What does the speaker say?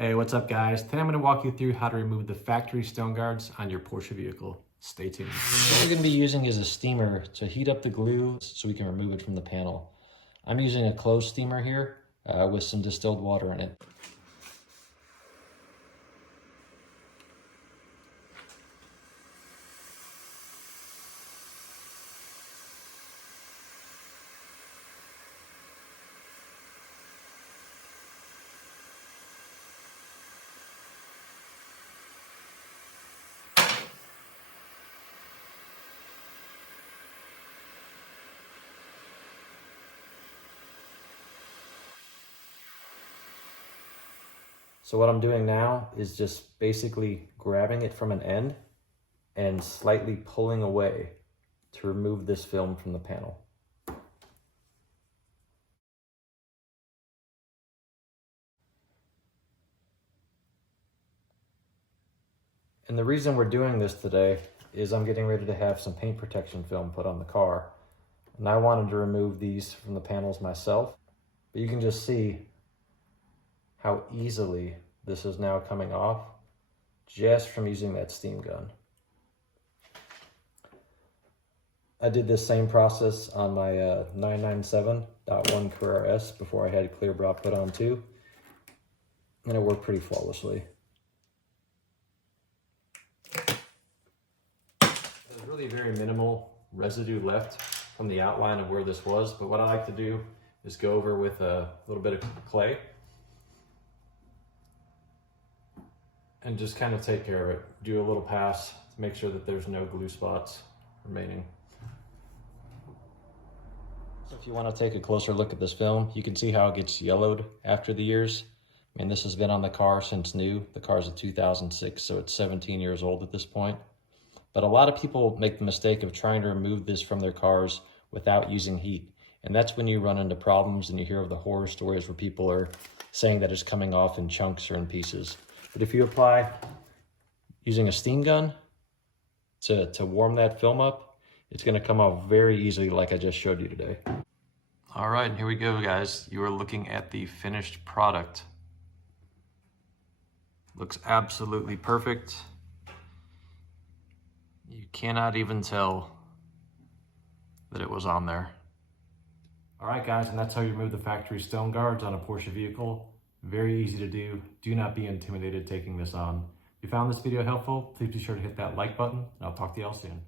Hey, what's up guys? Today I'm going to walk you through how to remove the factory stone guards on your Porsche vehicle. Stay tuned. What we're going to be using is a steamer to heat up the glue so we can remove it from the panel. I'm using a closed steamer here with some distilled water in it. So what I'm doing now is just basically grabbing it from an end and slightly pulling away to remove this film from the panel. And the reason we're doing this today is I'm getting ready to have some paint protection film put on the car. And I wanted to remove these from the panels myself, but you can just see how easily this is now coming off just from using that steam gun. I did this same process on my 997.1 Carrera S before I had clear bra put on too, and it worked pretty flawlessly. There's really very minimal residue left from the outline of where this was, but what I like to do is go over with a little bit of clay and just kind of take care of it. Do a little pass to make sure that there's no glue spots remaining. So if you want to take a closer look at this film, you can see how it gets yellowed after the years. I mean, this has been on the car since new. The car's a 2006, so it's 17 years old at this point. But a lot of people make the mistake of trying to remove this from their cars without using heat. And that's when you run into problems and you hear of the horror stories where people are saying that it's coming off in chunks or in pieces. But if you apply using a steam gun to warm that film up, it's going to come off very easily like I just showed you today. All right, here we go, guys. You are looking at the finished product. Looks absolutely perfect. You cannot even tell that it was on there. All right guys, and that's how you remove the factory stone guards on a Porsche vehicle. Very easy to do. Do not be intimidated taking this on. If you found this video helpful, please be sure to hit that like button, and I'll talk to y'all soon.